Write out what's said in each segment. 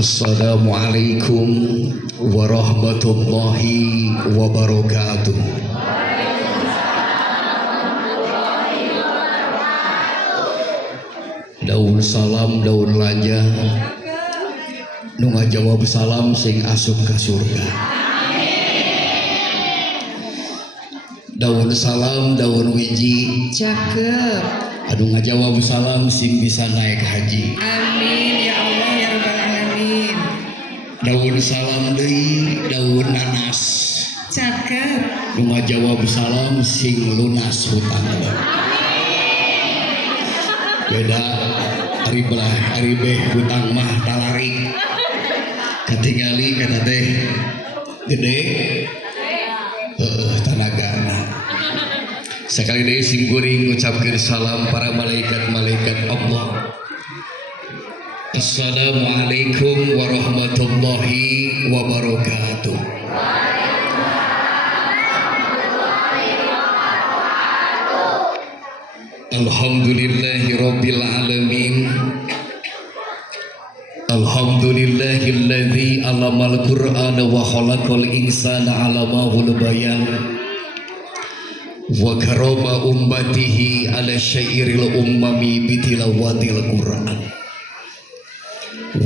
Assalamualaikum warahmatullahi wabarakatuh. Daun salam daun raja nu ngajawab salam sing asup ka surga. Daun salam daun wiji cakep anu ngajawab salam sing bisa naik haji. Amin ya Allah ya rabbal alamin. Daun salam deui daun nanas Cakep nu ngajawab salam sing lunas hutang. Beda ari belah ari beh hutang mah talarik katingali kata teh gede tanagana. Sekali deui sim kuring ngucapkeun salam para malaikat-malaikat Allah. Assalamualaikum warahmatullahi wabarakatuh. Alhamdulillahi rabbil alamin. Alhamdulillahilladzi alamal qur'ana wa khalaqal insana 'allamahul bayan wa karama ummatihi ala syairil ummami bitilawatil qur'an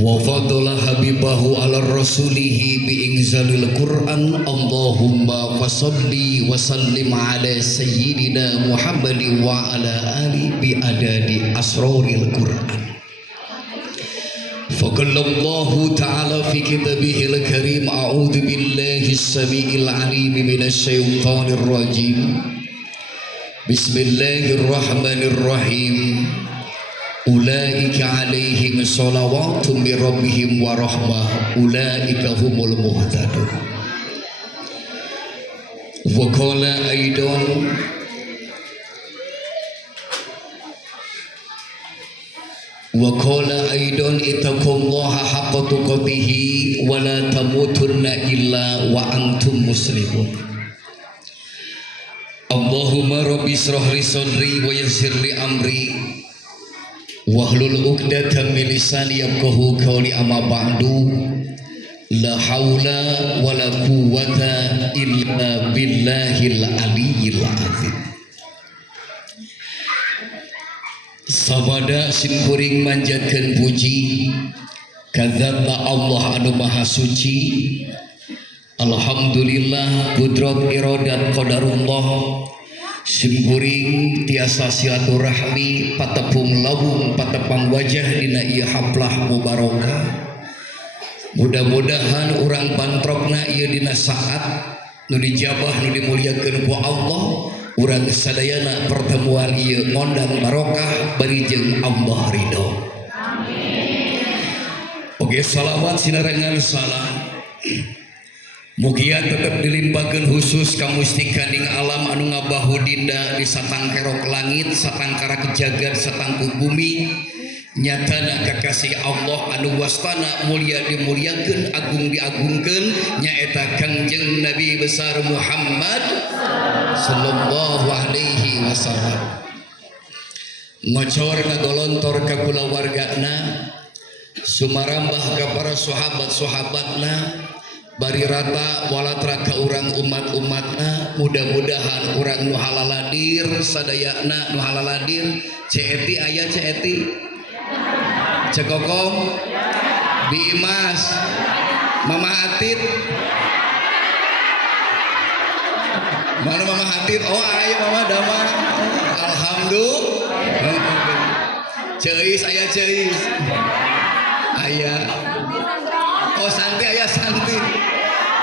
wa fadala habibahu ala rasulihi bi inzalil qur'an. Allahumma fasalli wa sallim ala sayyidina Muhammadin wa ala ali bi adadi asraril qur'an. Faqallallahu ta'ala fi kitabihil karim a'udzu billahi as-sami'il 'alim minasy syaithanir rajim. Bismillahirrahmanirrahim. Ulaika alaihim sholawatun min rabbihim wa rahmah ulaika humul muhtadun. Wa qala aidan ittaqullaha haqqa tuqatih wa la tamutunna illa wa antum muslimun. Allahumma rabbi israh li sadri wa yassir li amri wahlul 'uqdatam min lisani yafqahu qawli. Amma ba'du, la haula wala quwwata illa billahil aliyyil azim. Sabada sim kuring manjatkeun puji kadzata Allah anu maha suci. Alhamdulillah qudrat iradat qadarullah. Sim kuring tiasa silaturahmi patepung lawung patepang wajah dina ieu haflah mubarakah. Mudah-mudahan urang bantrokna ieu dina saat nu dijabah nu dimuliakeun ku Allah. Urang sadayana pertemuan ieu ngondang barokah bari jeung Allah ridho. Amin. Oge salawat sinarengan salam mugia tetap dilimpahkeun khusus ka mustikaning alam anu ngabahu dinda di satangkerok langit satangkara kejagat satangku bumi. Nyatana kakasih Allah anu wastana mulia dimuliakeun agung diagungkeun nyaeta Kangjeng Nabi besar Muhammad sallallahu alaihi wasallam. Ngocor ngagolontor ka kulawargana sumarambah ka para sahabat-sahabatna bari rata walatra ka urang umat-umatna. Mudah-mudahan urang nu halaladir sadayana nu halaladir. Ceeti aya ceeti Cekokong Bi Imas Mama Atit mana Mama Atit? Oh aya Mama Dama. Alhamdulillah. Ceis aya ceis aya. Oh Santi aya Santi.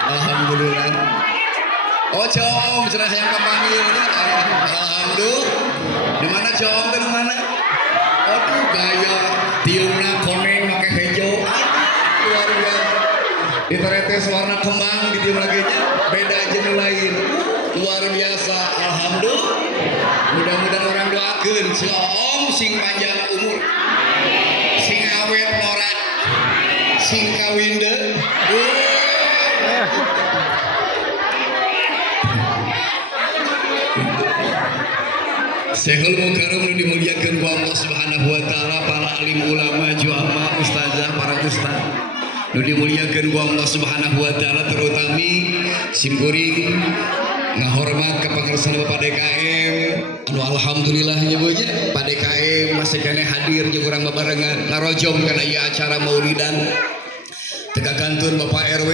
Alhamdulillah. Oh Coom cenah yang kepanggil. Alhamdulillah. Di mana Coom teh di mana? Oh tuh gaya tiungna koneng make hejo. Luar biasa. Diteretes warna kembang di tiung lagi nya beda jeung lain. Luar biasa. Alhamdulillah. Mudah-mudahan orang doakeun si Om sing panjang umur. Sing awet morat. Sing kawin deui. Syekhul Mukarram nu dimuliakeun ku Allah Subhanahu wa taala, para alim ulama, juama, ustazah, para ustaz nu dimuliakeun ku Allah Subhanahu wa taala, terutami simkuring ngahormat ka pangarsana Bapak DKM anu alhamdulillah nya Bu nya Pak DKM masih kene hadir jeung urang babarengan ngarojom kana ieu acara maulidan. Teka kantun Bapak RW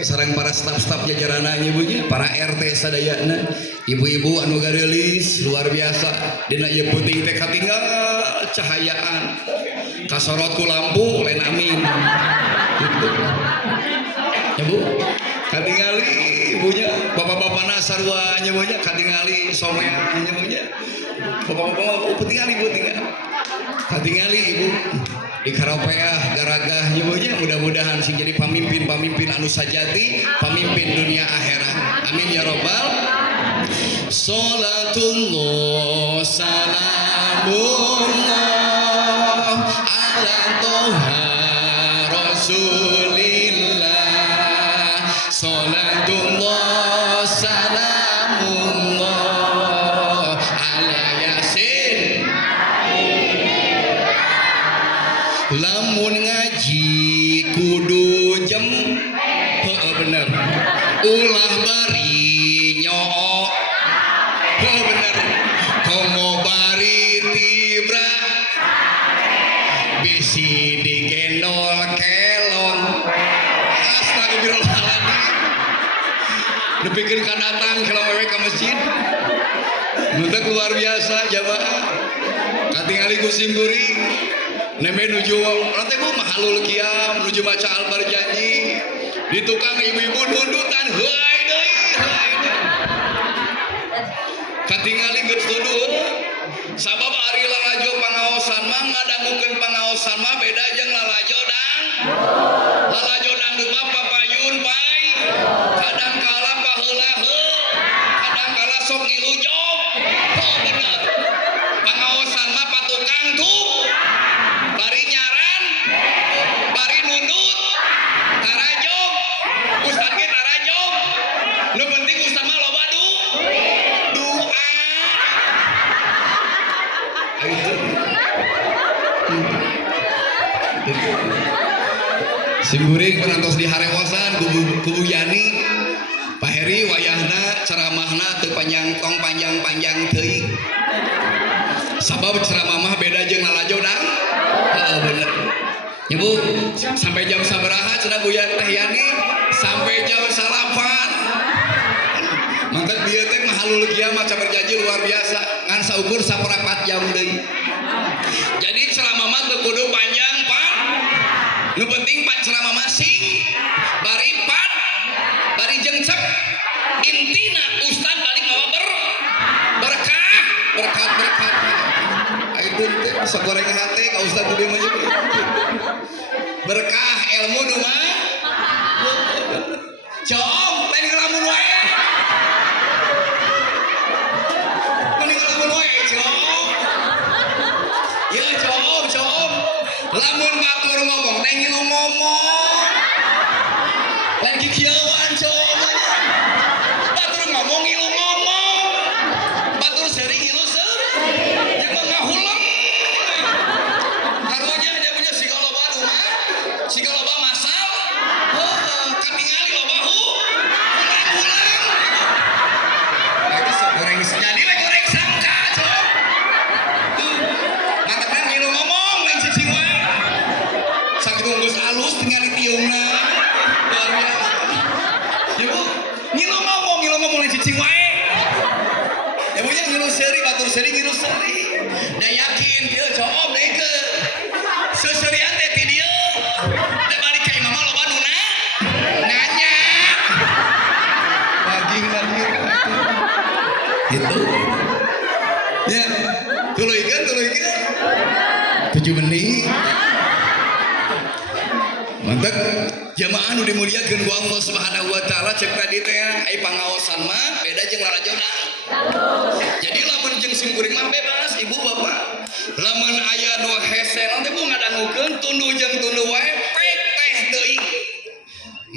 sareng para staf-staf jajaranna nya Bu nya, para RT sadayana, ibu-ibu anu garelis luar biasa dina ieu peuting teh katinggal cahayaan kasorot ku lampu lain amin gitu. Ya Bu, katingali ibunya, bapak-bapakna sarua nya Bu nya, katingali somea nya Bu nya. Bapak-bapak peutingali Bu tinggal. Katingali ibu di karopeah garagah nya Bu nya, mudah-mudahan sing jadi pamimpin anu sajati, pamimpin dunia akhirat. Amin ya robbal. Salatullah salamullah ala toha rasulillah. Salatullah salamullah ala yasin. Lamun ngaji kudu jam bener, ulah bari nyoo bener, komo bari tibra bisi digendol kelon. Astagfirullahaladzim, dipikir kan datang kalau wewe ke masjid nutek luar biasa jamaah katingali kusim guri neme nuju nanti ku mahalul kiam nuju maca albar janji di tukang ibu-ibu nundutan hai deui katingali geus tuduh sabab ari lalajo pangaosan mah ngadangukeun pangaosan mah beda jeung lalajo dang. Lalajo dangdut mah papayun pai, kadang kala paheula heuh, kadang kala sok ngilu jog. Oh bener, pangaosan mah patukang tuh bari nyaran, bari nundut, tarajog, ustad ge tarajog. Nu penting ustad mah loba doa. Simburing penantos di harewosan kubu Yani Pak Heri wayahna ceramahna teu panjang tong panjang teuing. Sabab ceramah mah beda jeung lalajo dang. Heeh bener. Ya Bu, sampai jam sabaraha cenah Bu Teh Yani? Sampai jam 8. Mantap bieu teh mahalul kiamat ca berjanji luar biasa. Ngan saukur saperempat jam deui. Jadi ceramah mah teu kudu panjang, Pak. Nu penting pan ceramah masing bari pat bari jengcep intina ustad balik mawa berkat ayeuna teh sagoreng hate ka ustad gede mah berkah ilmu nu mah coom lain ngelamun wae mending ngelamun wae coom ya coom lamun batur ngomong teh ngilu ngomong lagi kieuan coom batur ngomong ngilu ngomong batur seuring ngilu seuring yang ngahuleng karunya nya punya siga loba rumah siga loba masal katingali loba ulang lagi goreng jadi we goreng sangka coom mantepna ngilu ngomong lain cicing wae sakitu geus alus tinggal ditiungna luar biasa. Ya Bu, ngilu ngomong lain cicing wae. Ya Bu nya ngilu seuri batur seuri ngilu seuri. Da yakin ieu coom deui ke. Seuseurean teh ti dieu. Da balik ka imam loba nu nanya. Lagi. Gitu. Ya, tuluikeun 7 menit. Mantap jamaah nu dimuliakeun ku Allah Subhanahu wa taala cek tadi teh ai pangaosan mah beda jeung larajona. Jadi lamun jeung simkuring mah bebas ibu bapak. Lamun aya nu hese teh bu ngadangukeun tunduh jeung tunduh wae pek teh teuing.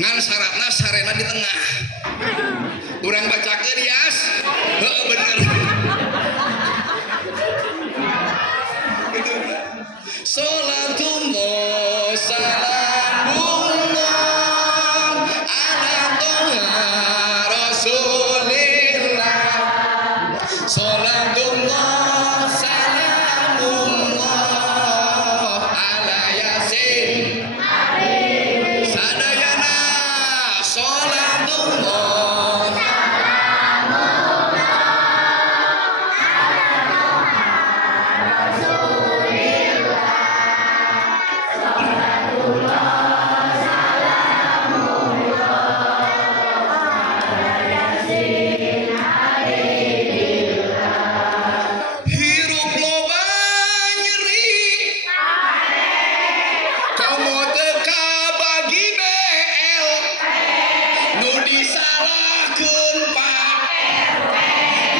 Ngan syaratna sarena di tengah. Urang bacakeun Yas. Heeh bener. komo teka bagi BL nu disalahkeun Pak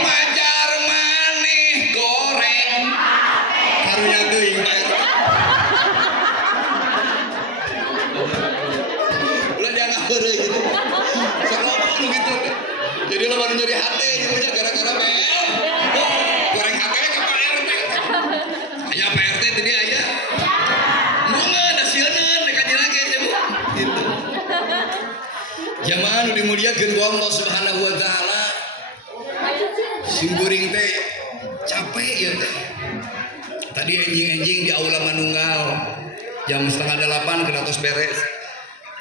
majar maneh goreng karunya teuing Pak ulah jangan heureuy gitu sok ngomong nu gitu jadi lawan nyeri hati gitu gara-gara BL goreng hati ka Pak RT aya Pak RT tadi aya bunga da sieuneun da kajirage teh Bu gitu jamaah nu dimuliakeun ku Allah Subhanahu wa taala simkuring teh capek ya teh tadi enjing-enjing di aula manunggal jam 7:30 kena tos beres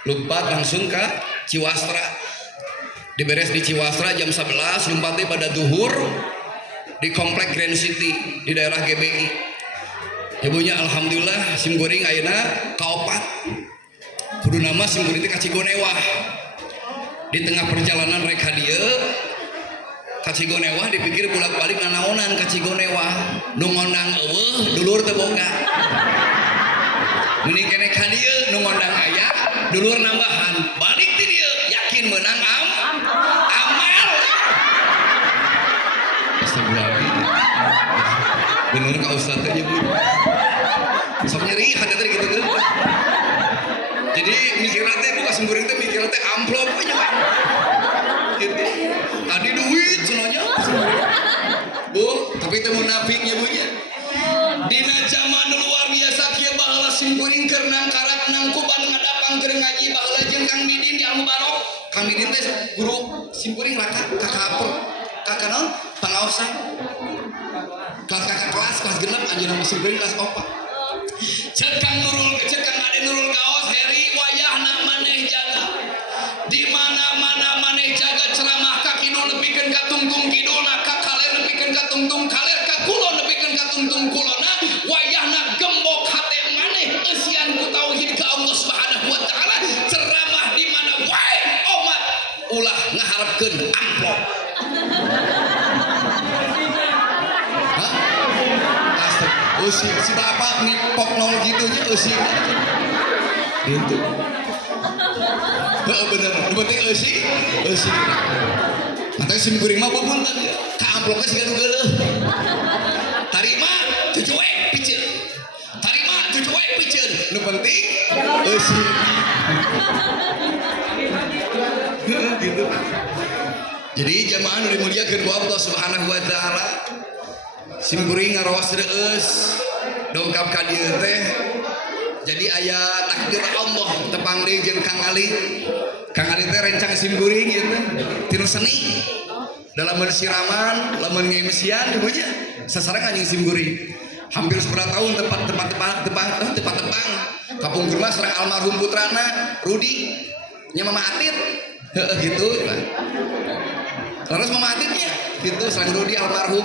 lumpat langsung ke Ciwastra diberes di Ciwastra jam 11 lompatnya pada duhur di komplek Grand City di daerah GBI ibunya alhamdulillah simkuring ayeuna kaopat kudu nama simkuring teh ka Cigonewah di tengah perjalanan rek ka dieu ka Cigonewah dipikir bolak-balik nanaonan ka Cigonewah nu ngondang eueuh dulur teu boga mending kene ka dieu nu ngondang aya dulur nambahan balik ti dieu yakin menang amal astagfirullah bener ka ustaz teh Bu sok nyeri hati teh gitu kan jadi mikir teh buka simkuring teh mikir teh amplop aja Pak gitu tadi duit semuanya Bu tapi teh munafiknya Bu nya dina zaman luar biasa kieu baheula simkuring keur nang karak nang kuban ngadapang keur ngaji baheula jeung Kang Midin di Al-Mubarok Kang Midin teh guru simkuring raka kakak naon pangaosan kelas genep anjeunna mah simkuring kelas 4 cek Kang Ade Nurul Gaos heri wayahna maneh jaga di mana-mana maneh jaga ceramah ka kidul nepikeun ka tungtung kidulna ka kaler nepikeun ka tungtung kaler ka kulon nepikeun ka tungtung kulonna wayahna gembok hate maneh eusian ku tauhid ka Allah Subhanahu wa taala ceramah di mana wae umat ulah ngaharepkeun amplop si bapak nipok nol gitunya usi gitu bener penting usi nanti simkuring mah bepunten ka amplopnya sih kan geuleuh tarima cucuwe piceun tarima cucuwe piceun nu penting usi gitu jadi jamaah nu dimuliakeun ku Allah Subhanahu wa taala simkuring ngaros reus dongkap ka dieu teh jadi aya takdir Allah tepang deui jeung Kang Ali teh rencang simkuring ieu teh tinu seni dalam bersiraman lamun ngemisian ibu nya sasareng anjing simkuring hampir 10 tahun tepat tepang kapungkur mah sareng almarhum putrana Rudi nya Mama Atit gitu terus Mama Atitnya gitu sareng Rudi almarhum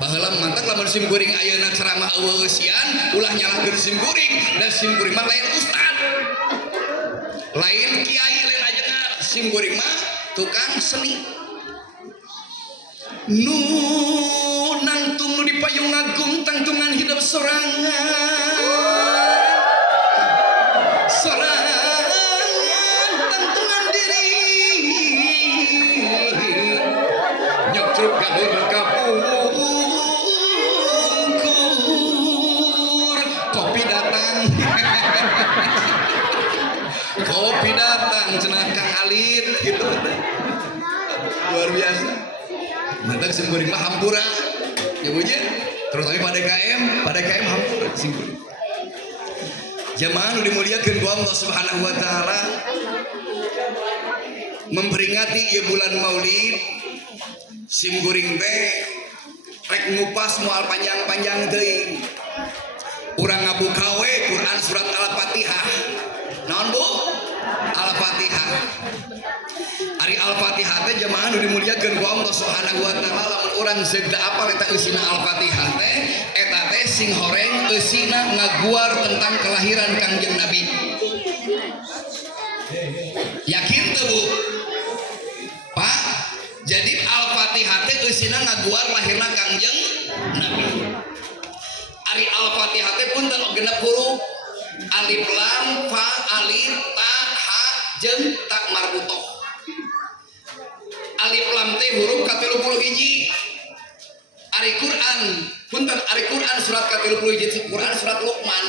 baheula mantap lamun simkuring ayeuna ceramah eueusian ulah nyalahkeun simkuring dan simkuring mah lain ustad lain kiai lain ajengan simkuring mah tukang seni nu nangtung nu di payung agung tangtungan hidup sorangan tangtungan diri nyekcuk gadur kapung kopi datang cenah Kang Alit gitu luar biasa nanti simkuring mah hampura ya Bu nya terutama pada KM hampura simkuring jamaah nu dimuliakeun ku Allah Subhanahu wa taala memperingati ieu bulan Maulid simkuring teh rek ngupas moal panjang-panjang teuing urang ngabuka we Quran surat Al-Fatihah naon Bu Al-Fatihah ari Al-Fatihah teh jamaah nu dimuliakeun ku Allah Subhanahu wa taala lamun urang zeug da apal eta eusina Al-Fatihah teh eta teh sing horeng eusina ngaguar tentang kelahiran Kangjeng Nabi yakin teu Bu Pak jadi Al-Fatihah teh eusina ngaguar lahirna Kangjeng Nabi ari Al-Fatihah teh punten genep huruf Alif lam fa alif ta ha jeung tak marbutoh. Alif lam teh huruf ka-31. Ari Quran, punten ari Quran surat ka-31 Quran surat Luqman.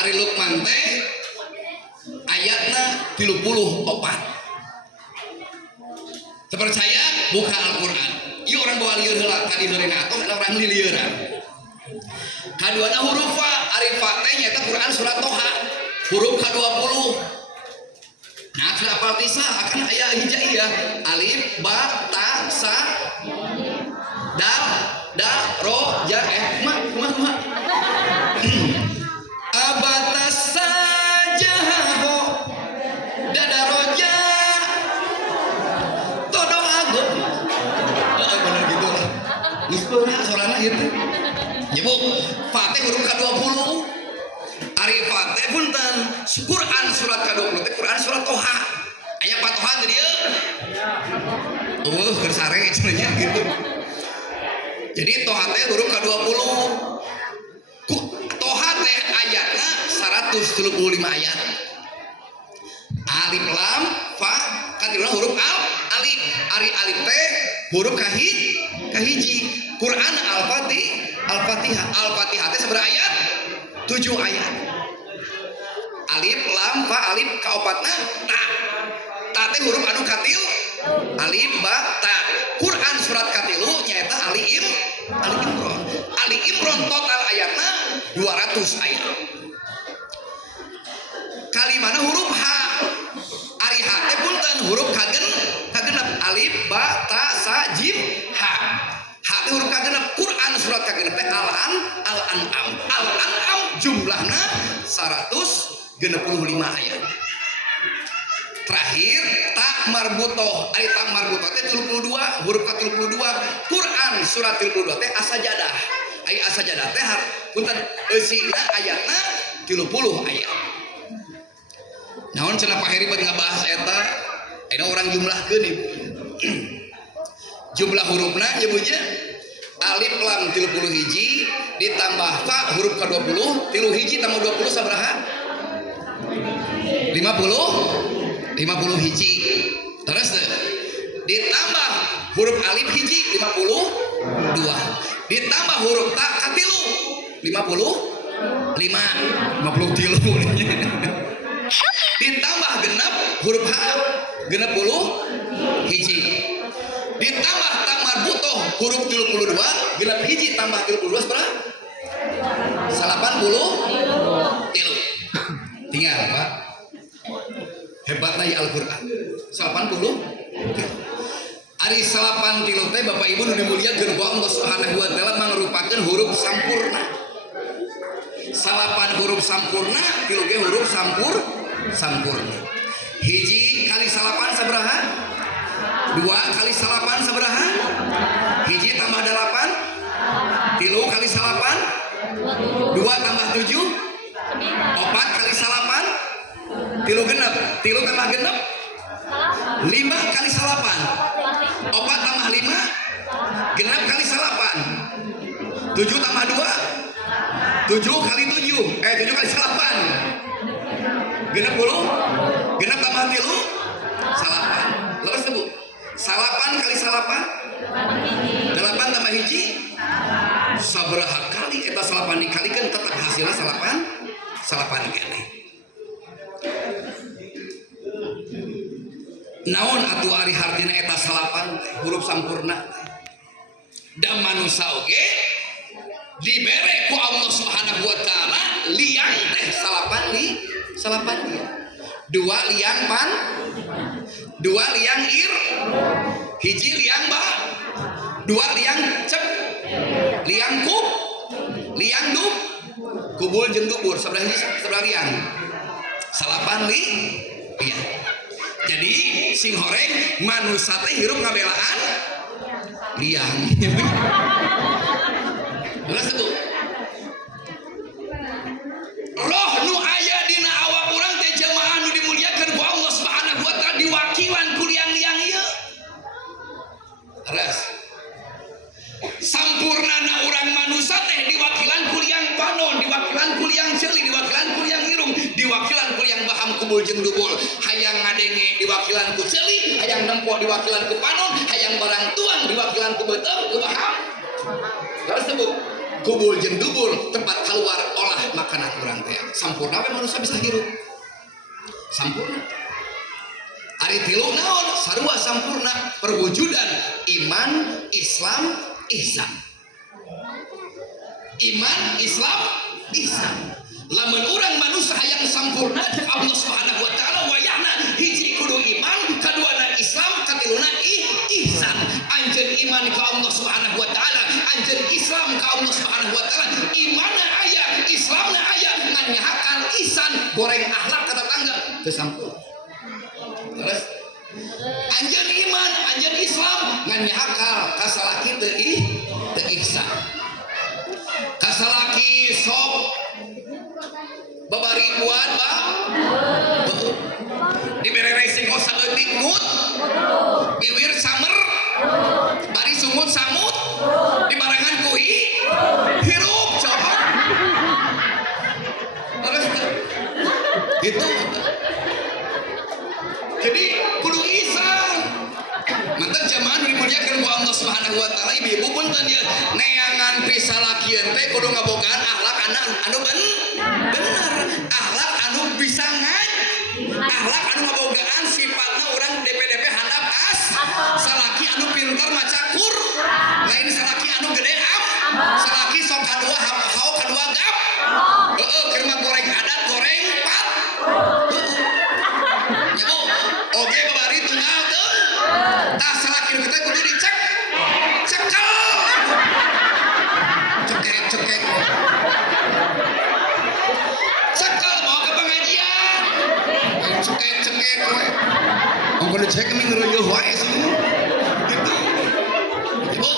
Ari Luqman teh ayatna 34. Terpercaya buka Al-Quran. Ieu orang bawa lieur heula ka di heurena atuh orang lilieuran. Kaduana huruf fa, ari fa teh nyaeta Quran surat Toha, huruf ka-20. Nah, surat Al-Fatihah akan aya hijaiyah alif ba ta sa dal da ro ja ma abatas sajaho dadaroja todo ago bener gitu lah nispeuna sorana gitu ya bu Fatih huruf ka-20 ari Fatih punten Quran surat ka-20 teh Quran surat Toha aya Toha teh dieu keur sare cenanya gitu jadi Toha teh huruf ka-20 Toha teh ayatna 135 ayat. Alif lam fa kadina huruf alif. Ari alif teh huruf kahiji. Quran Al-Fatihah teh sabaraha ayat? 7 ayat. Alif lam fa alif kaopatna ta. Ta teh huruf anu katil alif ba ta. Quran surat katilu nyaeta Ali Imran. Ali Imran total ayatna 200 ayat. Kalimana huruf ha. Ari ha teh punten huruf kagenep alif ba ta sa jim ha. Ha teh huruf kagenep. Quran surat kagenep teh Al-An'am jumlahna 165 ayat. Terakhir tak marbutoh. Ari tak marbutoh teh 32 huruf ka-32. Quran surat 32 teh as-sajadah. Ai as-sajadah teh punten eusina ayatna 30 ayat. Naon cenah Pak Heri bari ngabahas eta? Ayeuna urang jumlahkeun ieu. Jumlah hurufna nya bunyi alif lam 31 ditambah fa huruf ka-20 tilu hiji tambah 20 sabaraha? 50 hiji. Terus ditambah huruf alif hiji 52. Ditambah huruf ta katilu 53. Ditambah genep huruf ha genep 10 hiji. Ditambah tak marbutoh huruf 32 genep hiji tambah 32 berapa? 80 tinggal Pak. Hebatnya Al-Quran 80 ari 80 teh Bapak Ibu nu dimuliakeun ku Allah Subhanahu wa taala mangrupakeun huruf sampurna. 8 huruf sampurna, 3 ge huruf sampurna. Hiji kali 8 sabaraha? 2 kali 8 sabaraha? Hiji tambah 8 3 kali 8 2 tambah 7 4 kali 8 3 genep 3 tambah genep 5 kali 8 4 tambah 5 genep kali 8 7 tambah 2 7 kali 7 7 kali 8 genep 10 genep tambah 3 salapan lepas tebu salapan kali salapan 8 tambah hiji sabaraha kali eta salapan dikalikan tetap hasilnya salapan kene. Naon atuh ari hartina eta salapan huruf sampurna da manusia oge dibere ku Allah Subhanahu wa taala liang teh salapan dia 2 liang pan 2 liang ir hiji liang ba 2 liang cep liang kub liang dub kubul jeung dubur sebelah hiji sebelah liang salapan iya. Jadi sing horeng manusia teh hirup ngabelaan liang. Terus itu roh nu aya dina awak urang teh jemaah nu dimuliakeun ku Allah Subhanahu wa taala diwakilan ku liang-liang ieu. Terus sampurnana urang manusia teh diwakilan ku liang panon, diwakilan ku liang ceuli, diwakilan ku kubul jeung dubul, hayang ngadenge diwakilan ku ceuli, hayang nempo diwakilan ku panon, hayang barang tuang diwakilan ku beuteung, teu paham? Terus sebut kubul jeung dubul tempat keluar olah makanan urang teh. Sampurna we manusia bisa hirup. Sampurna. Ari tilu naon? Sarua sampurna perwujudan iman, Islam, ihsan. Iman, Islam, ihsan. Lamun urang manusia hayang sampurna Allah Subhanahu wa taala wayahna hiji kudu iman, kaduana Islam, katiluna ihsan. Anjeun iman ka Allah Subhanahu wa taala, anjeun Islam ka Allah Subhanahu wa taala. Imanna aya, Islamna aya, ngan nyahakan ihsan, goreng akhlak ka tetangga teu sampurna. Terus anjeun iman, anjeun Islam ngan nyahakal ka salaki teu ihsan. Ka salaki sok babaribuan Pak. Dibere racing kos saeutik mut. Iwir samer. Bari sumut samut. Dibarengan ku hirup coba. Terus gitu. Jadi kudu ihsan. Mantap jamaah nu dimuliakeun ku Allah Subhanahu wa taala, ibu-ibu punten ya, neangan pisalakieun teh kudu ngabogaan akhlak anu bener. Akhlak anu bisa akhlak anu ngabogaan sifatna urang DP handap salaki anu pinter maca lain salaki anu gede salaki sok kadua hau kadua gap. Heeh, keur mah goreng adat goreng pat. Ya Bu, oge babari tunggal teu. Tah salaki nu kita kudu dicek. Cekel. Cekek. Cekel mau ke pengajian. Cekek we. Ongko dicek ming ngeureuh wae semua. Gitu. Ibu,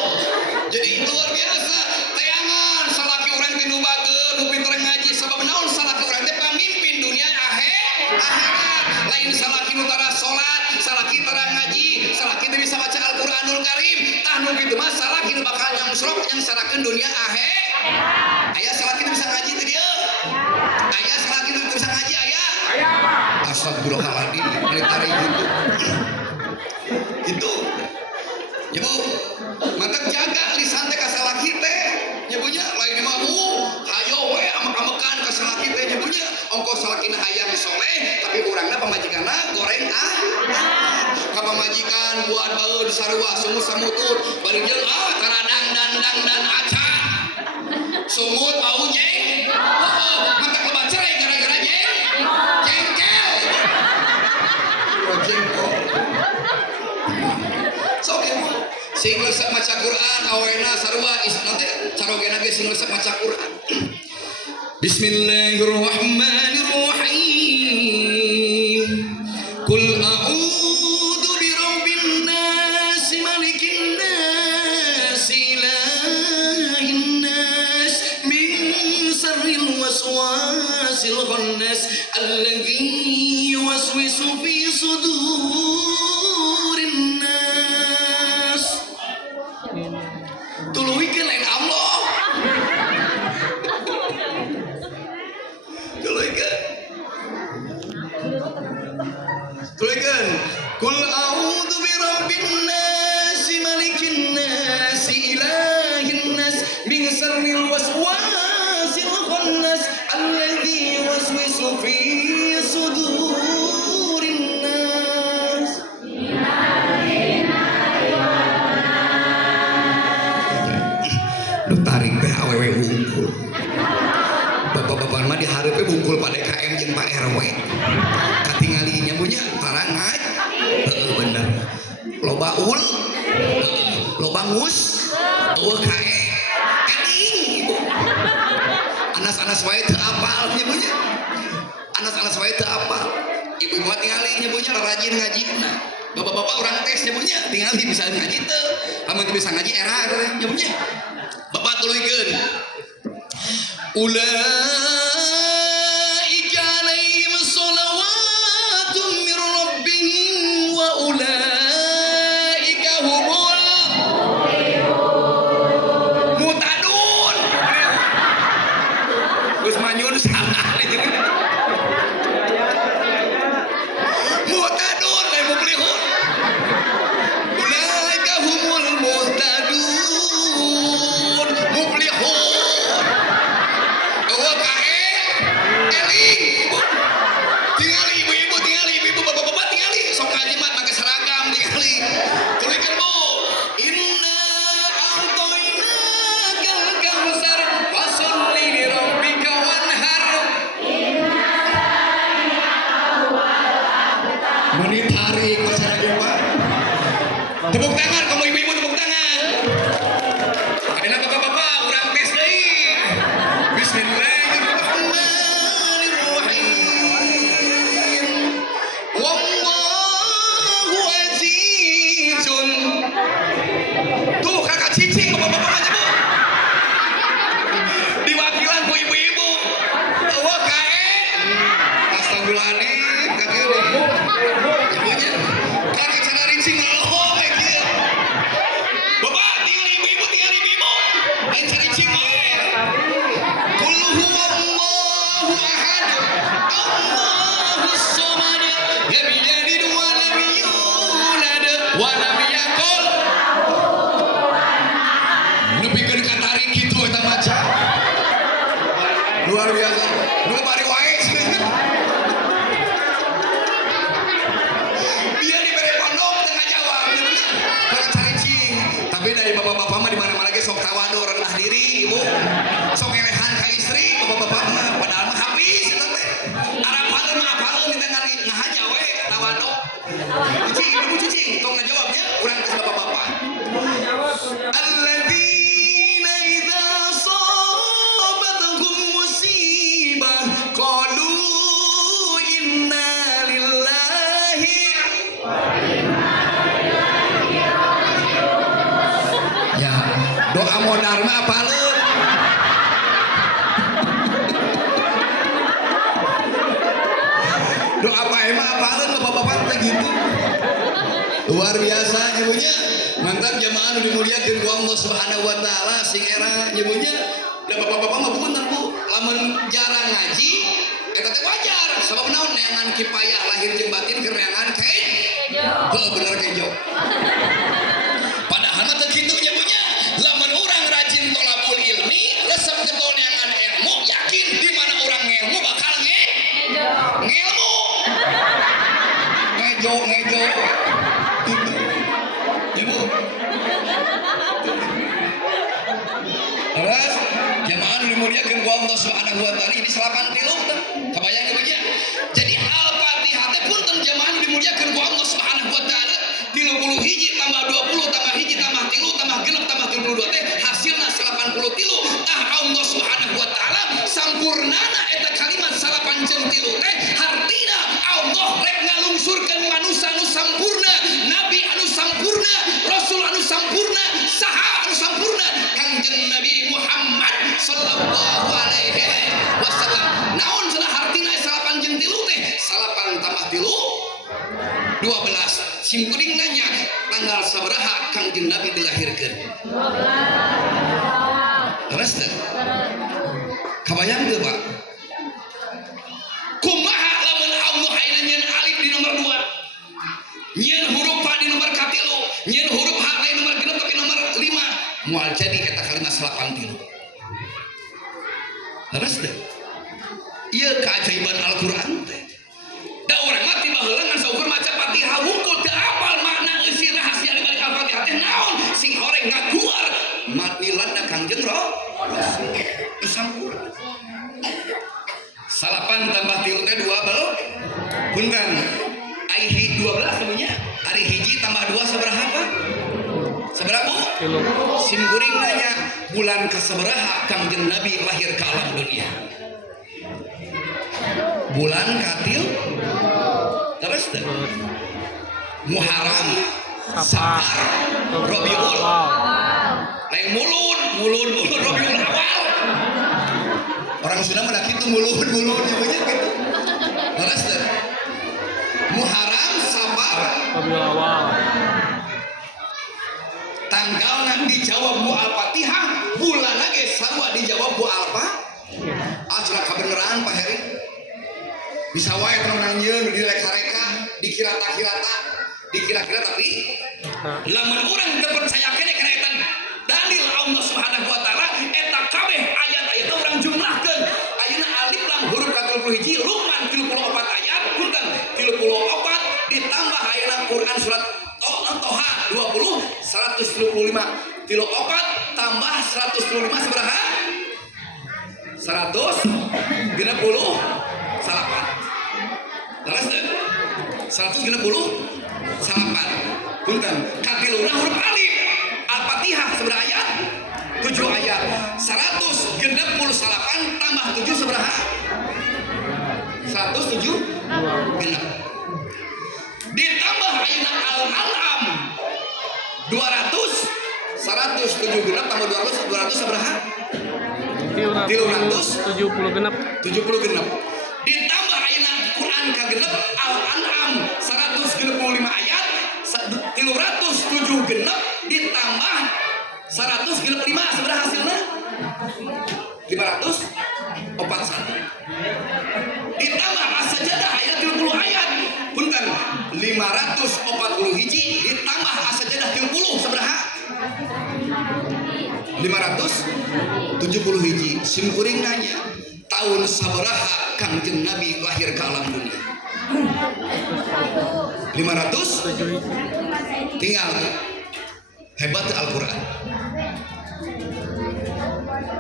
jadi luar biasa. Tayangan salaki urang teh nu bageun, nu pinter ngaji sabab naon salaki urang teh pamimpin dunia akhirat. Lain salaki nu tara salat, salaki tara ngaji, salaki teh bisa baca Al-Qur'anul Karim. Tah nu kitu mah salaki nu bakal nyangsrok yang sarakeun dunia akhirat. Aya salaki teh bisa ngaji teh dieu. Aya salaki teh bisa ngaji aya. Astagfirullahaladzim, militari gitu. Itu. Ya Bu, mantap jaga lisan teh ka salaki teh. Nyebunya lain mah hayo we amek-amekan ka salaki teh nyebunya. Ongko salakina hayang soleh tapi urangna pamajikanna goreng ka pamajikan buat baeud sarua sumut samutur bari jeung taradang dan aca. Sumut bau jeng. Mantap lebat cerai gara-gara jengkel. Jengkol. Sok ya Bu. Sing resep maca Quran awena sarua isna teh carogena ge sing resep maca Quran. Bismillahirrahmanirrahim. Qul a'udzu birabbin nas malikin nas ilahin nas min syarril waswasil khannas alladzi yuwaswisu fi sudurin nas. Tuluikeun lain Allah. Tuluikeun. Qul a'udzu birabbin nas malikin nas ilahin nas min syarril waswasil khannas alladzi yuwaswisu fi sudurin nas. Lu tarik teh awewe bungkul. Bapak-bapak mah dihareupe bungkul Pak DKM jeung Pak RW. Katingali nyamunya tarang ngaj. Heeh bener. Loba ul. Loba ngus. Eueuh kae. Kading Ibu. Anas-anas wae teu apal nyamunya. Anas-anas wae teu apal. Ibu mah tingali nyamunya rajin ngajina. Bapak-bapak urang tes nyamunya tingali bisa ngaji teu. Lamun teu bisa ngaji era nyamunya. Bapak tuluikeun. Ulaika alaihim sholawatun min rabbihim wa ulaika humul mutadun. Geus manyun salah. Tepuk tangan, kamu ibu-ibu tepuk tangan. Ayo bapak-bapak, urang tes deui. Bismillahirrahmanirrahim. Wallahu azizun. Tuh kakak cicing bapak-bapak aja bu. Diwakilan bu ibu-ibu. Wah kae. Astagfirullahaladzim kakek ini. Ibunya kakek cara rincing loh kayak gitu. Bapak tinggal ibu-ibu tinggal ibu-ibu. Main cari cing wae. Qul huwallahu ahad. Allahus samad. Lam yalid wa lam yulad wa lam yakul. Nepikeun ka tarik kitu eta maca. Luar biasa. Nu bari wae. Dia diberi pondok tengah jawab. Kakak cari cing. Tapi dari bapak-bapak mah di mana-mana ge sok tawadu rendah diri, Ibu. Sok elehan ka istri, bapak-bapak mah padahal mah habis eta teh. Arapaleun mah apaleun kita ngahaja we tawadu. Cicing, Ibu cicing, tong ngajawabnya urang geus bapak-bapak. Alladzina idza asabatahum musibah qalu inna lillahi. Ya, doa modal mah apaleun. Doa bae mah apaleun bapak-bapak teh gitu. Luar biasa nyebunya. Mantap jamaah nu dimuliakeun ku Allah Subhanahu wa taala sing era nyebunya. Da bapak-bapak mah punten Bu, lamun jarang ngaji eta teh wajar. Sabab naon neangan kipayah lahir jeung batin keur neangan kejo. Heuh bener kejo. Padahal mah teu kitu nyebunya. Lamun urang rajin tolabul ilmi, resep getol neangan ilmu, yakin di mana urang ngilmu bakal ngilmu. Ngejo. Itu. Ibu. Terus jamaah nu dimuliakeun ku Allah Subhanahu wa taala ini salapan tilung teh. Kabayang ieu nya. Jadi Al-Fatihah teh punten jamaah nu dimuliakeun ku Allah Subhanahu wa taala 30 hiji tambah 20 tambah hiji tambah 3 tambah genep tambah 32 teh hasilna 83. Tah Allah Subhanahu wa taala sampurnana eta kalimat salapan jeung 3 teh hartina Allah rek ngalungsurkeun manusia anu sampurna, nabi anu sampurna, rasul anu sampurna, saha anu sampurna Kangjeng Nabi Muhammad sallallahu alaihi wasallam. Naon cenah hartina salapan jeung 3 teh? Salapan tambah 3 12. Simkuring nanya tanggal sabaraha Kangjeng Nabi dilahirkeun? 12. Terus teh? Kabayang teu, Pak? Kumaha lamun Allah ayeuna nyeun alif di nomor 2, nyeun huruf fa di nomor katilu, nyeun huruf ha di nomor genep tapi nomor 5, moal jadi eta kalimat salapan tilu. Terus teh? Ieu keajaiban Al-Qur'an teh. Da urang mah ti baheula ngan saukur maca Fatihah hungkul teu apal makna isi rahasia di balik Al-Fatihah teh naon sing horeng ngaguar matnilanda Kangjeng Rasul. Sampurna. Salapan tambah tilu teh 12. Punten. Aihi 12 semuanya. Ari hiji tambah 2 sabaraha apa? Sabaraha Bu? Sim kuring nanya bulan ka sabaraha Kangjeng Nabi lahir ke alam dunia? Bulan katil. Terus teh? Muharram, Safar, Rabiul. Lain mulun Rabiul Awal. Orang Sunda mah kitu mulun namanya gitu. Terus teh? Muharram, Safar, Rabiul Awal. Tanggalna dijawab bu Al-Fatihah, bulan ge sarua dijawab bu Al-Fatihah. Cenah kabeneran Pak Heri. Bisa wae tenan nanyeun direka-reka, dikira-kira tapi lamun urang teu percaya keneh kana eta dalil Allah Subhanahu wa taala eta kabeh ayat-ayat urang jumlahkeun. Ayeuna alif lam huruf ka-31 Luqman 34 ayat, punten 34 ditambah ayeuna Quran surat Toha 20 135 34 tambah 125 sabaraha? 168. Terus 168 Punten, katiluna huruf alif. Al-Fatihah seberapa ayat? 7 ayat. 168 tambah 7 seberapa? 107 genep. Ditambah ayeuna Al-An'am 200. 107 genep tambah 200 seberapa? 370 genep. 70 genep. Ditambah ayeuna Quran ka genep Al-An'am 165 ayat 307 genep ditambah 100 genep 5 seberapa hasilnya? 541. Ditambah as-sajadah ayat 30 ayat. Punten 540 hiji ditambah as-sajadah 30 seberapa? 570 hiji. Simkuring nanya, tahun sabaraha Kangjeng Nabi lahir ke alam dunia? 500. Tinggal hebat Al-Quran.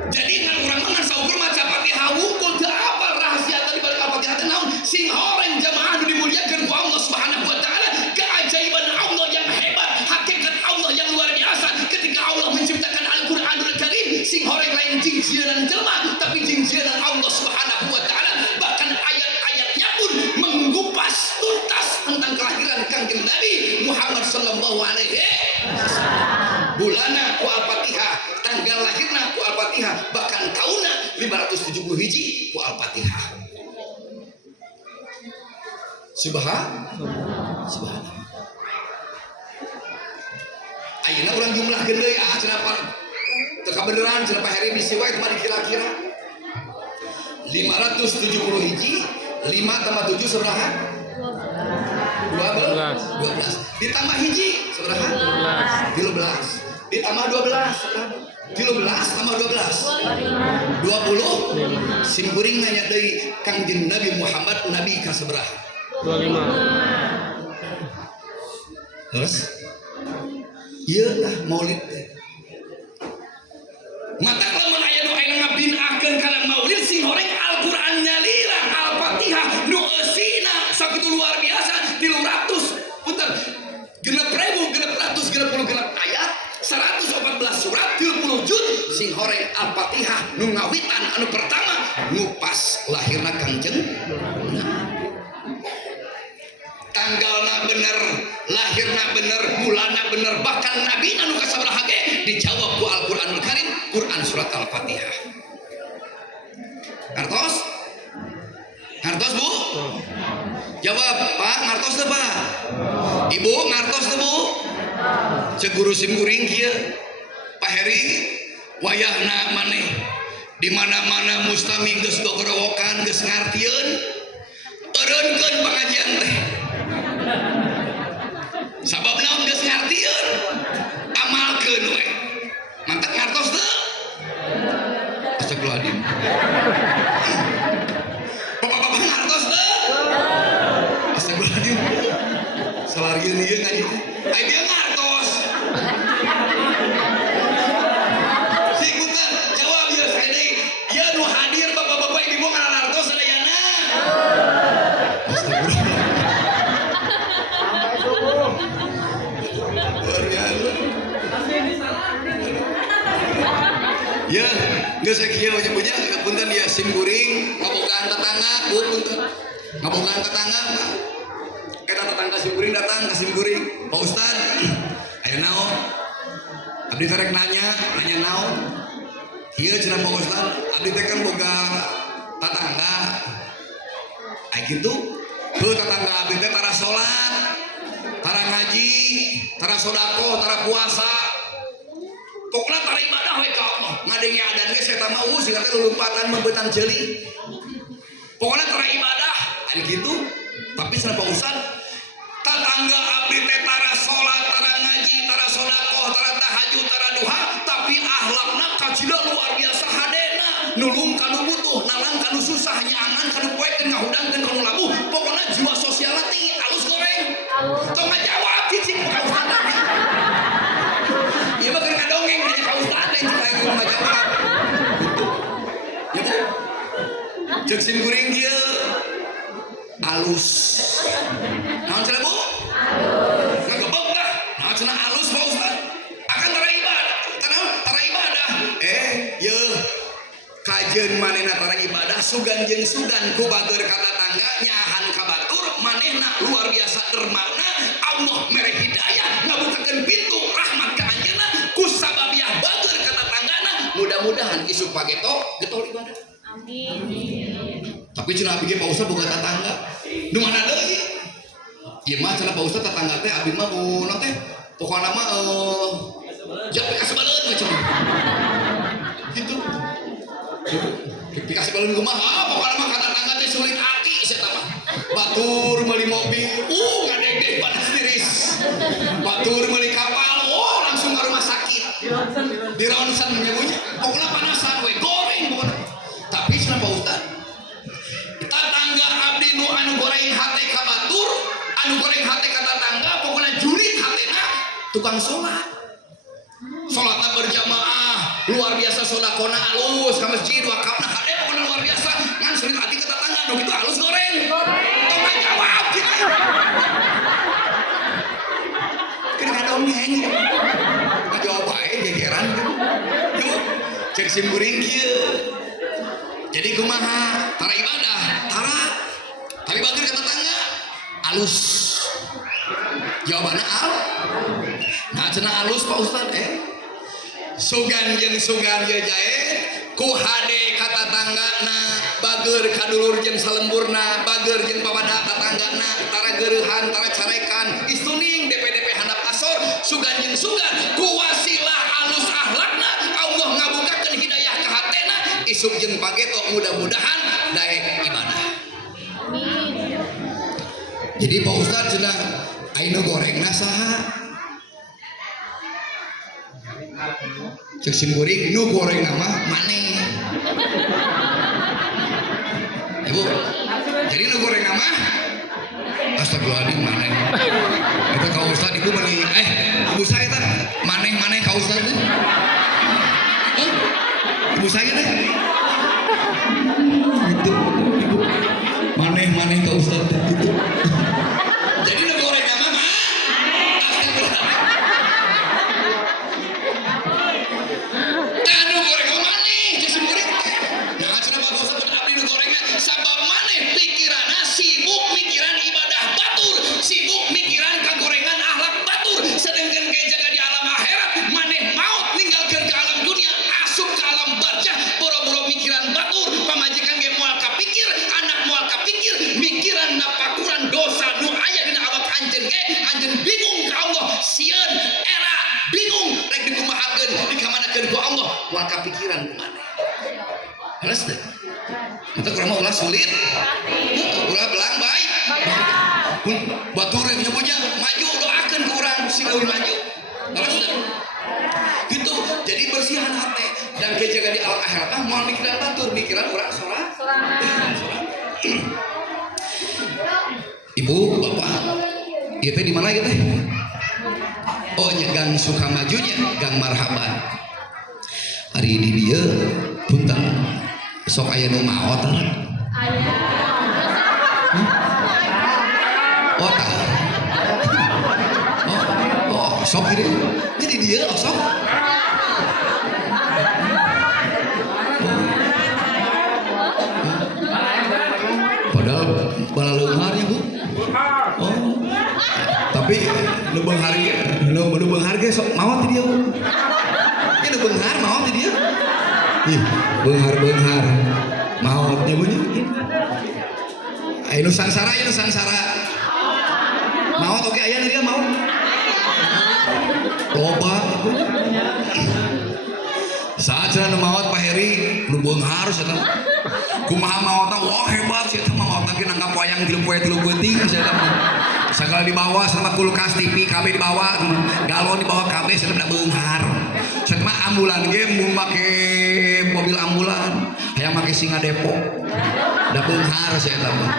Jadi ngan urang mah saukur maca Fatihah wungkul teu apal rahasia tadi balik Al-Fatihah teh naon? Sing horeng jamaah nu dimuliakeun ku Allah Subhanahu wa taala, keajaiban Allah yang hebat, hakikat Allah yang luar biasa. Ketika Allah menciptakan Al-Qur'anul Karim, sing horeng lain jinjieun jelema, tapi jinjieun Allah Subhanahu wa taala. Bahkan ayat-ayatnya pun mengupas tuntas tentang kelahiran Kangjeng Nabi Muhammad sallallahu alaihi wasallam. Bulana ku Al-Fatihah, tanggal lahirna ku Al-Fatihah, bahkan tahunna 570 hiji ku Al-Fatihah. Subhanallah. Ayeuna urang jumlahkeun deui cenah teu kabeneran cenah Pak Heri bisi wae teh dikira-kira 570 hiji 5 tambah 7 seberapa? 12. Ditambah hiji seberapa? 13. Ditambah 12 seberapa? 13 tambah 12 20. Simkuring nanya deui Kangjeng Nabi Muhammad nabi ka seberapa? 25. Terus ieu tah maulid teh. Mata lamun aya nu ayeuna ngabinahkeun kana maulid sing horeng Al-Qur'an nyalira Al-Fatihah nu eusina sakitu luar biasa 300 punten 6.600 ayat 114 surat 30 juz sing horeng Al-Fatihah nu ngawitan anu pertama ngupas lahirna Kangjeng tanggalna bener, lahirna bener, bulanna bener, bahkan nabi anu kasabaraha ge dijawab ku Al-Qur'anul Karim, Quran surat Al-Fatihah. Ngartos? Ngartos Bu? Jawab, Pak, ngartos teu Pak? Ibu ngartos teu Bu? Cek guru simkuring kieu. Pak Heri, wayahna maneh di mana-mana mustami geus gogorowokan, geus ngartieun. Eureunkeun pangajian teh. Sabab naon geus ngartieun amalkeun we mantap ngartos teu astagfirullahaladzim bapak-bapak ngartos teu astagfirullahaladzim salarieun ieu ngadi ai dia ngartos sikutan jawab ya saya deui ya nu hadir bapak-bapak ibu kana ngartos sadayana astagfirullah. Ya, nggak sekian punya punten dia simkuring ngabogaan tetangga, punten ngabogaan tetangga, kita tetangga simkuring datang ke simkuring, Pak Ustad, ayo naon, abdi terek nanya naon, iya cenah Pak Ustad, abdi teh kan boga tetangga, ayo gitu, tuh tetangga abdi teh tara sholat, tara ngaji, tara sodako, tara puasa. Pokoknya tara ibadah we ka Allah. Ngadenge adan ge saya mah sing kata lulumpatan membeutan ceuli. Pokoknya tara ibadah ari kitu. Tapi cenah Pak Ustad, tetangga abdi teh tara salat, tara ngaji, tara sedekah, tara tahajud, tara duha, tapi akhlakna kacida luar biasa hadena. Nulung kanu butuh, nalang kanu susah, nyaman kanu poekeun, ngahudangkeun kanu labuh. Pokoknya jiwa sosialna tinggi, alus goreng. Tong ngajawab cicing Pak Ustad. Ya mah keur ngadongeng nya Pak Ustad yang cita yang ngajawab. Ya Bu. Cek simkuring kieu alus. Naon cenah Bu? Alus. Ngagebeg dah. cenah alus Pak Ustaz akan tara ibadah ye kajeun manehna tara ibadah sugan jeung sugan ku bager kata tangga nyahan ka batur manehna luar biasa dermana Allah mere hidayah ngabukakeun pintu rahmat ka anjeunna ku sababiah bager kata tanggana mudah-mudahan isuk pageto getol ibadah amin. Tapi cenah abdi Pak Ustaz boga tatangga nu mana deui ieu mah cenah Pak Ustaz tatangga teh abdi mah mun teh pokona mah jak kasebaleun we cenah gitu dikasih balon kumaha pokoknya mah kata tangga teh sulit hati saya mah batur meuli mobil ngadeg-deg panas tiris batur meuli kapal langsung ke rumah sakit di ronsen nyebutnya pokoknya panasan we goreng pokoknya tapi cenah Pak Ustaz tatangga abdi nu anu goreng hate ka batur anu goreng hate ka tatangga pokoknya julid hatena tukang sholatnya berjamaah luar biasa sodakona halus ke masjid wakafna kade pokoknya luar biasa ngan sulit hati ke tetangga dong itu halus goreng tolong jawab kita kena gak dongeng gak jawab aja gegeran yuk cek simburing kia jadi kumaha tara ibadah tara tapi bager ke tetangga halus jawabannya al nah cenah halus Pak Ustaz sugan jeung sugan ye jae ku hade kata tanggana bager kadulur jeung salemburna bager jeung papada tatanggana tara geurehan tara carekan istuning DP handap asor sugan jeung sugan ku wasilah alus akhlakna Allah ngabukakeun hidayah ka hatena isuk jeung pageto mudah-mudahan daek ibadah amin. Jadi Pak Ustaz cenah ayeuna gorengna saha cek simburing nu goreng nama maneh ibu jadi nu goreng nama astagfirullahaladzim maneh itu ka Ustaz ibu meuli ibu saya teh maneh ka Ustaz teh ibu saya teh itu ibu maneh ka Ustaz teh gitu jadi nu goreng nama mah sabab maneh pikiranna sibuk mikiran ibadah batur sibuk mikiran kagorengan akhlak batur sedengkeun ge jaga di alam akhirat maneh maut ninggalkeun ke alam dunia asup ke alam barzah boro-boro mikiran batur pamajikan ge moal kapikir anak moal kapikir mikiran napakuran dosa nu aya dina awak anjeun ge anjeun bingung ka Allah sieun era bingung rek dikumahakeun dikamanakeun ku Allah moal kapikiran ku maneh harus deh kita kurang mau ulah sulit ulah belang baik batur nyebutnya maju doakan kurang silawi maju terus gitu jadi bersihan hati dan kejaga di alam akhirat mau mikiran batur mikiran orang sholat ibu bapak itu di mana gitu oh gang Sukamajunya gang Marhaban hari ini dia punten sok aya nu maot oh tak oh sok ini jadi dia sok padahal bala leungarnya bu oh tapi nu beunghar ge sok maot dia bu ini nu beunghar maot dia ih beunghar mautnya bunyi ayo sangsara maut oke aya dia maut loba saat cenah nu maot Pak Heri nu beunghar eta kumaha maotna wah hebat sih eta maotna ge nanggap wayang 3 poe 3 beuting eta sagala di bawah sama kulkas TV KB di bawah galon di bawah KB sedep beunghar cet mah ambulan ge mun make mobil ambulan hayang make singa depo da beunghar saya eta mah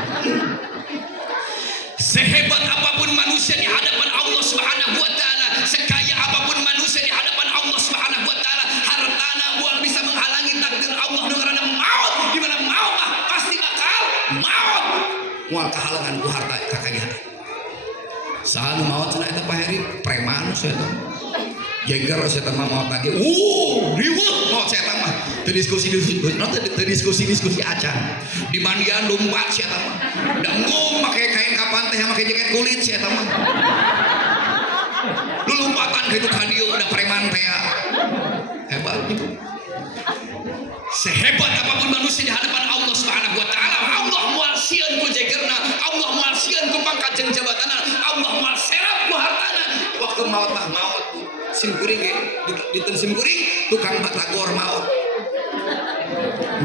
sehebat apapun manusia di hadapan Allah Subhanahu wa taala sekaya apapun manusia di hadapan Allah Subhanahu wa taala hartana moal bisa menghalangi takdir Allah dengan maut di mana maut mah pasti bakal maut moal kahalangan ku harta kakagiatan Saha nu maot cenah eta Pak Heri preman saya tahu. Jeger saya tahu maot lagi. Riweuh maot saya tahu mah. Teu diskusi acan. Di mandian lompat saya tahu mah. Danggung make kain kapan teh make jaket kulit saya tahu mah. Lulumpatan gitu ka dieu ada preman teh. Hebat gitu. Sehebat apapun manusia di hadapan Allah Subhanahu wa taala, Allah moal sieun ku jegerna, Allah moal sieun ku pangkat jeung jabatana, Allah moal serap ku hartana. Waktu maut mah maut. Sim kuring ge, dinten sim kuring tukang batagor maut.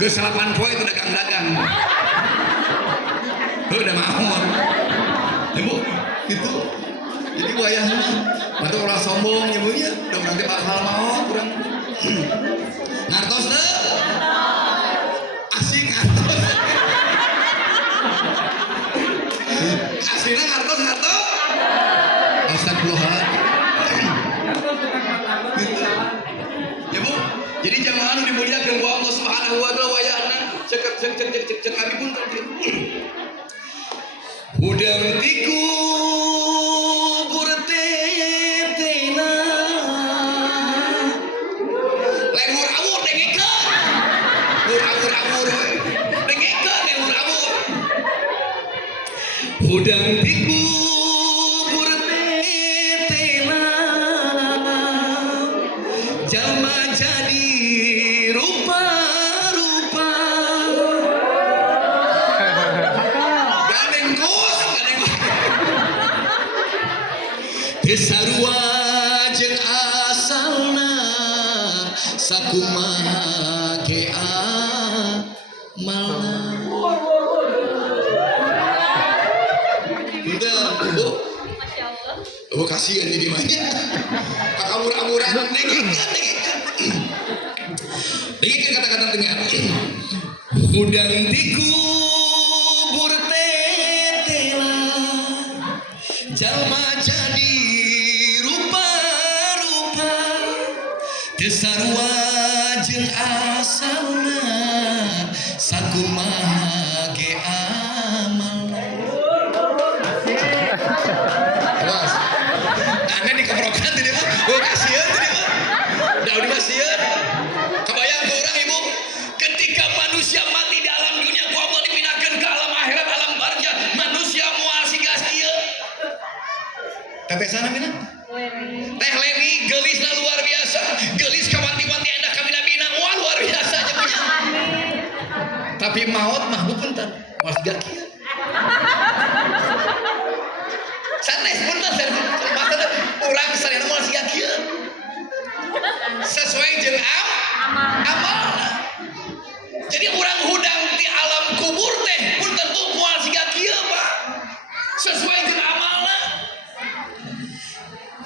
Geus 8 poe itu dagang-dagang. Udah maut. Ibu, itu. Jadi wayahna mata orang sombong ya Bu ya, udah nanti bakal maut urang. Ngartos teh? Asing ngartos. Aslinya ngartos. Astagfirullahaladzim. Ya Bu, jadi jamaah nu dimuliakeun ku Allah Subhanahu wa taala wayahna cek abi pun tadi. Udang tiku burtetena lemur awur dengekeun. Awur dengekeun lemur awur. Udang tiku burtetena jalma jadi rupa-rupa. Gandeng kus. Sarua jeung asalna sakumaha ge amalna. Bu, Bu kasihan ini mah. Akamur-amuran dengekeun kata-kata dengar. Udang dikubur tetela jalma jadi sarua jeung asalna sakumaha ge amalna. Awas. Ane dikeprokan tadi mah. Oh kasieun tadi mah. Daud kasieun. Kebayang ke urang Ibu, ketika manusia mati di alam dunia ku Allah dipindahkeun ke alam akhirat alam barzah, manusia moal sigas kieu. Tapi sana mina? Teh Leni gelisna luar biasa, gelis kawanti-wanti endah kami nabina, wah luar biasa aja punya. Tapi maut mah bupunten, moal siga kieu. Sanes punten maksudna urang sadayana moal siga kieu. Sesuai jeung amalna. Jadi urang hudang di alam kubur teh pun tentu moal siga kieu Pak. Sesuai jeung amalna.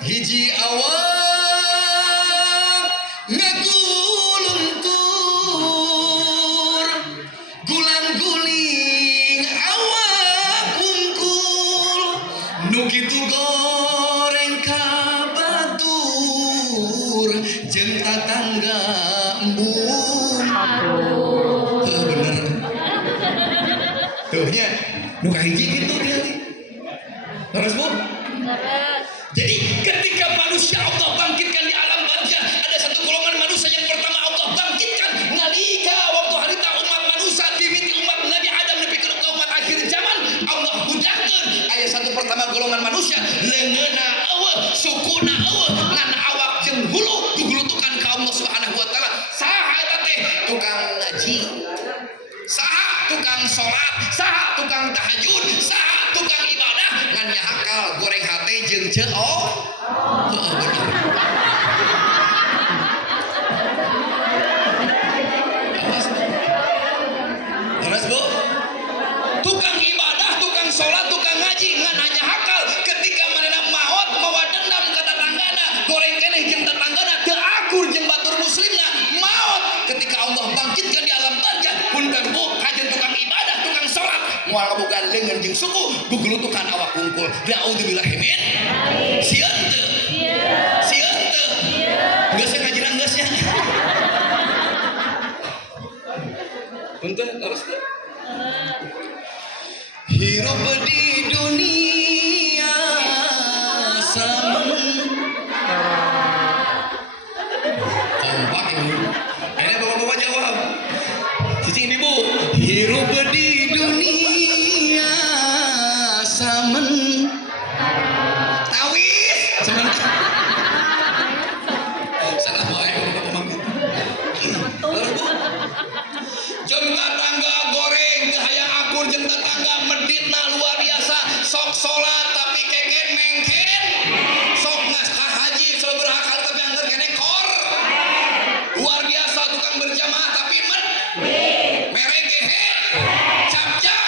Hiji awak ngaguluntur gulang-guling awak wungkul nu kitu goreng ka batur jeung tatangga embung. Bener tuh nya nu kahiji kitu hati-hati. Terus Bu? Jadi ketika manusia Allah bangkitkan di alam barzah, ada satu golongan manusia yang pertama Allah bangkitkan nalika waktu harita umat manusia dimiti umat Nabi Adam nepi ke umat akhir zaman Allah hudangkeun aya satu pertama golongan manusia leungeunna eueuh sukuna eueuh ngan awak jeung hulu digulutukan ka Allah Subhanahu wa taala. Saha eta teh? Tukang ngaji, saha tukang salat, saha tukang tahajud, saha tukang ibadah ngan nyahakal goreng hate jeung ceuk. Terus Bu, tukang ibadah, tukang sholat, tukang ngaji ngan hanya hakal ketika manehna maot mawa dendam ka tatanggana goreng keneh jeung tatanggana teu akur jeung batur muslimna maot ketika Allah bangkitkan di alam barzah punten Bu kajeun tukang ibadah, tukang sholat moal kabogaan leungeun jeung suku gugulutukan awak wungkul. Naudzubillahi min sieun teu? Sieun teu? Geus ngajina geus nya. Punten terus teu? Hirup di dunia hirup di dunia samen tawis sementara salah bae jeung tetangga goreng hayang akur jeung tetangga meditna luar biasa sok salat tapi keken mengken sok naskah haji sabaraha kali tapi anggar kene kor luar biasa tukang berjamaah tapi mere kehe capcak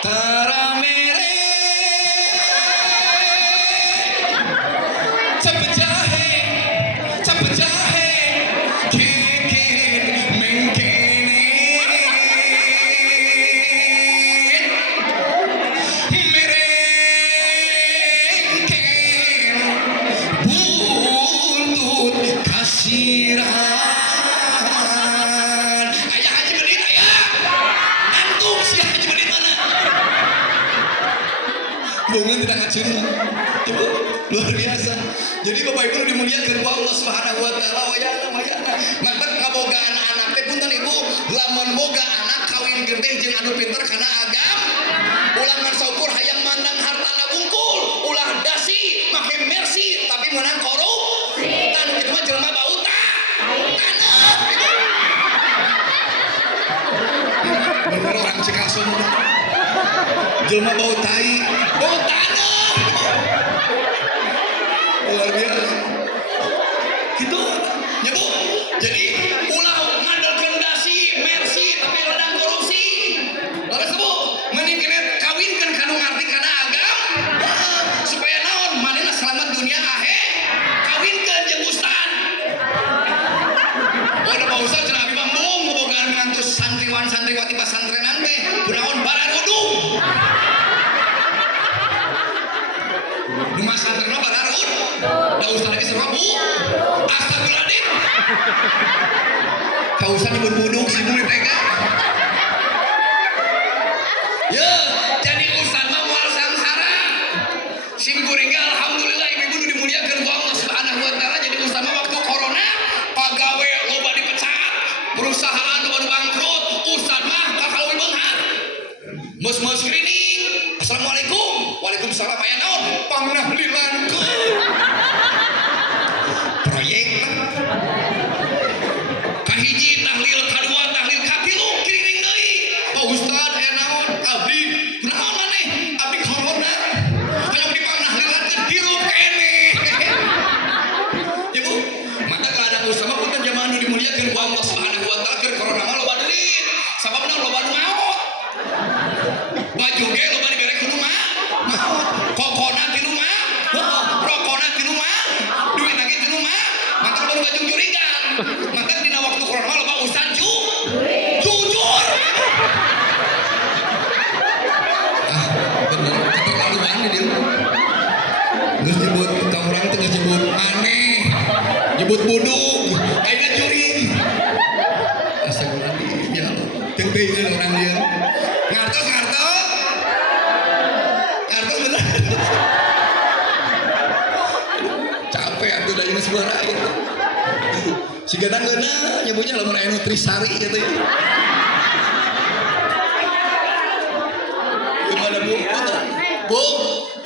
tara mere cepet jahe keken mengkene merengke buntut kasiran ayah haji medit ayah antum si haji medit mana bungan tidak ngacung ibu luar biasa. Jadi bapak ibu dimuliakan ku Allah subhanahu wa ta'ala wayana mantap ngabogaan anak teh punten ibu lamun boga anak kawin gede jeung anu pinter kana agam ulah ngasaukur hayang mandang hartana bungkul ulah dasi make mercy tapi menang korupsi tan kitu mah jelema bauta taneuh bener orang Cikaso jelema bau tai bau taneuh luar biasa gitu ya bu jadi ulah ngandelkeun dasi mercy tapi ladang korupsi laras bu mending kene kawinkeun kanu ngarti kana agam supaya naon manehna selamat dunia akhir kawinkeun jeung ustad udah pak ustad cenah abi bambung ngebogaan ngantos santriwan santriwati pasantrenan teh kunaon bararudung rumah santrena bararud da ustad lagi serabu astagfirullahaladzim ka ustad dibudung si murid tega ya jadi ustad mah moal samsara sim kuring alhamdulillah ibu dimuliakeun ku Allah subhanahu wa ta'ala jadi ustad mah waktu corona pagawe loba dipecat perusahaan loba bangkrut ustad mah kakal beunghar meus screening assalamualaikum waalaikumsalam aya naon pangnahlilankeun proyek kahiji tahlil kadua tahlil katilu kiriring deui pak ustad aya naon abdi kunaon maneh abdi corona hayang dipangnahlilankeun hirup kene ibu mata keadaan usaha punten jamaah nu dimuliakeun ku Allah subhanahu wa ta'ala keur corona mah loba deui sababna loba nu maot baju ge loba digerek ku rumah maot kokona di rumah rokona di rumah duit lagi di rumah maka baru baju curigan maka dina waktu corona loba ustad jujur bener keterlaluan nih dia geus nyebut ka urang teh geus nyebut aneh nyebut buduk ayeuna juring astagfirullahaladzim ya Allah teu teuing orang dia ngartos bener capek atuh da ieu suara itu si gadang-gadang nyebutnya lamun aya nutrisari gitu ya gimana bu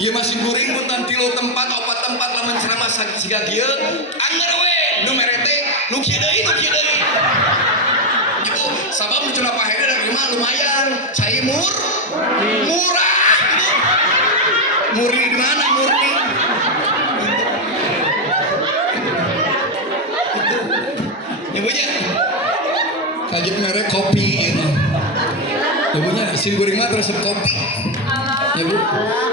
ieu masih guring punten 3 tempat 4 tempat lamun ceramah siga kieu anger we nu merete nu kieu deui ibu sabab nu cenah pahede da imah lumayan cai murah murni di mana murni ibunya kajet merek kopi ini ibunya sim goreng mah resep kopi ya bu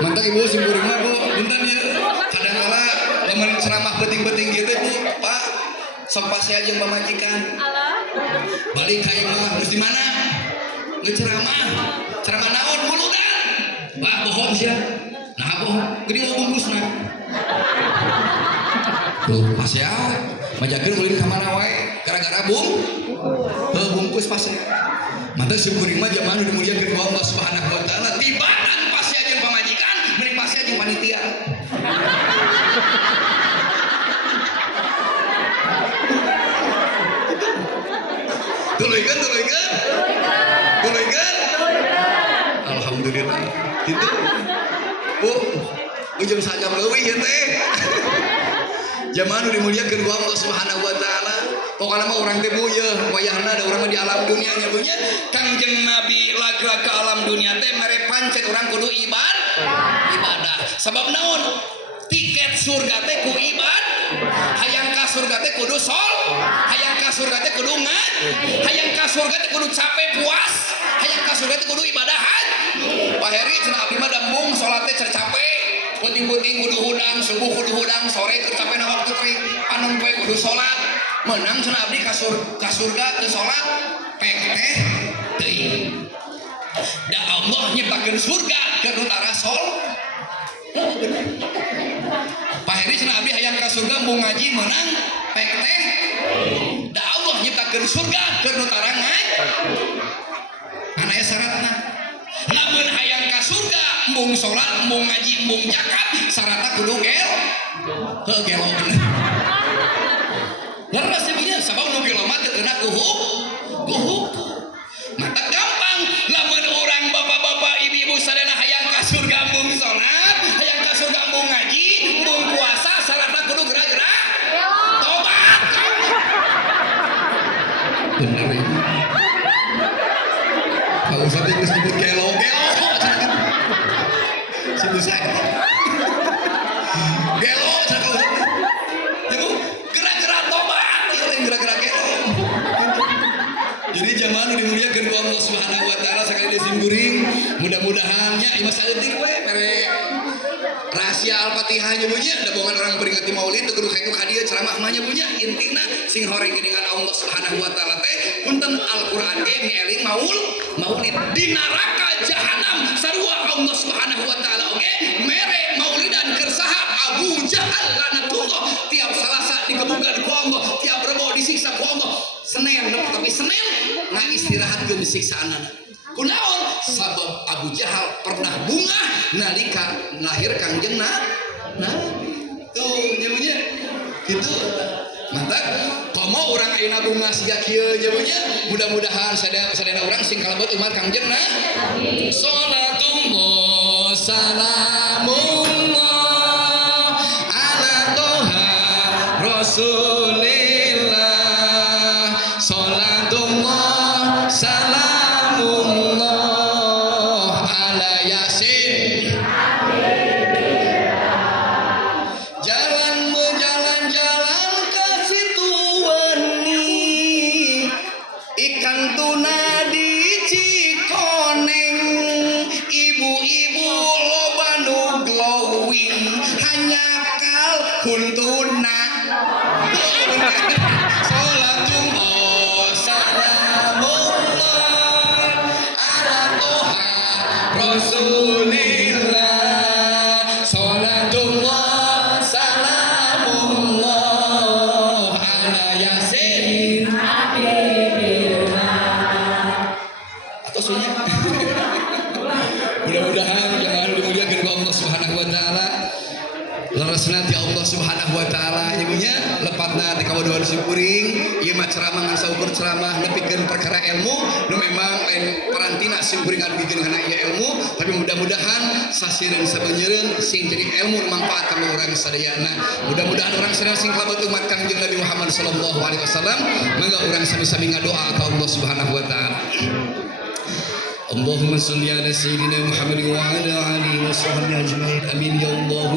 mantap ibu sim goreng mah bu punten ya kadang-kala lamun ceramah beting-beting gitu bu pak sok pase aja pamajikan balik ka imah geus di mana geus ceramah naon muludan pak bohong sia nah bohong geuning bungkusna tuh pase awe majakeun ulin ka mana wae gara-gara bungkus pase mantap sim goreng mah jamaah nu dimuliakeun ku Allah subhanahu wa ta'ala tibatan pase aja pamajikan mending pase aja panitia Tuluykeun Gitu. Bu, ujung sajam leuwih ya teh. Zaman udah dimuliakeun ku Allah Subhanahu wa taala. Pokokna mah urang teh bu yeuh wayahna da urang mah di alam dunia nya bu nya. Kangjeng Nabi lagra ke alam dunia teh mere pancet urang kudu ibadah. Sebab naon? Tiket surga teh ku hayang ka surga teh kudu hayang ka surga teh kudu hayang ka surga teh kudu capek puas, hayang ka surga teh kudu ibadahan. Pak Heri cenah abdi mah dambung salat teh capek, penting-penting kudu hudang, subuh kudu hudang, sore teu capek na waktu teh panon poe kudu salat. Menang cenah abdi ka surga teu salat, pek teh teuing. Da Allah nyiptakeun surga keur utara Pak Heri cenah abdi hayang ka surga mau ngaji menang pek teh da Allah nyiptakeun surga keur nu tara anu aya syaratna. Lamun hayang ka surga mung salat mung ngaji mung zakat syaratna kudu gelo bener. Leres sebenarnya sabab nu gelo mah teu kena kuhuk. Mata gampang lamun orang bapak-bapak ibu-ibu sadana hayang ka surga mung salat, hayang ka surga mung ngaji, mung puasa, syaratna kudu gerak-gerak tobat. Bener ini. Kalau usah disebut gelo. Sebut saya. Gelo kalau itu gerak-gerak tobat, yang gerak-gerak gelo. Jadi zaman dimuliakeun ku Allah Subhanahu wa taala sakali disimkuring, mudah-mudahan nya imah saeutik we mere rahasia Al-Fatihah nya bunyi da bongan orang peringati Maulid teu kudu kitu ka dieu ceramah mah nya bunyi intina sing horeng geuningan Allah Subhanahu wa taala teh punten Al-Qur'an ge mieling maulid di neraka jahanam sarua Allah Subhanahu wa taala oge mere maulidan keur saha Abu Jahal lanatullah tiap Salasa dikebukan ku Allah tiap Rebo disiksa ku Allah Senin tapi Senin nah istirahatkeun disiksaanana kunaon sabab Abu Jahal pernah bungah nalika lahir Kangjeng Nabi tuh nyebunya gitu mantap komo orang ayeuna bungah siga kieu nyebunya mudah-mudahan sadaya urang sing kalebet umat Kangjeng Nabi salatullah salamullah ala toha rasulillah salatullah salamullah ala yasin jalan ke situ weni ikan tuna di Cikoneng ibu-ibu loba nu glowing hanya kal huntuna salatullah salamullah ala toha rasulillah salatullah salamullah ala yasin atau sunya mudah-mudahan jangan dimuliakan ku Allah Subhanahu wa taala leresna ti Allah Subhanahu wa taala nyebunya lepatna ti kawaduan simkuring ieu mah ceramah ngan saukur ceramah nepikeun perkara ilmu nu memang lain parantina simkuring ngadugikeun kana ieu ilmu tapi mudah-mudahan sasireun sabeunyereun sing jadi ilmu nu mangpaat ka urang sadayana mudah-mudahan urang sadaya sing kalebet umat Kangjeng Nabi Muhammad sallallahu alaihi wasallam mangga urang sami-sami ngadoa ka Allah Subhanahu wa taala. Allahumma salli ala sayyidina Muhammad wa ala alihi wa sahbihi ajma'in amin ya Allah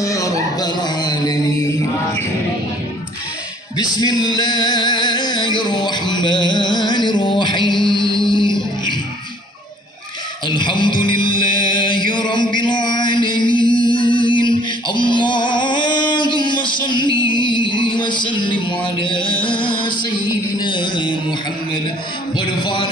ya rabbal alamin. Bismillahirrahmanirrahim. Alhamdulillah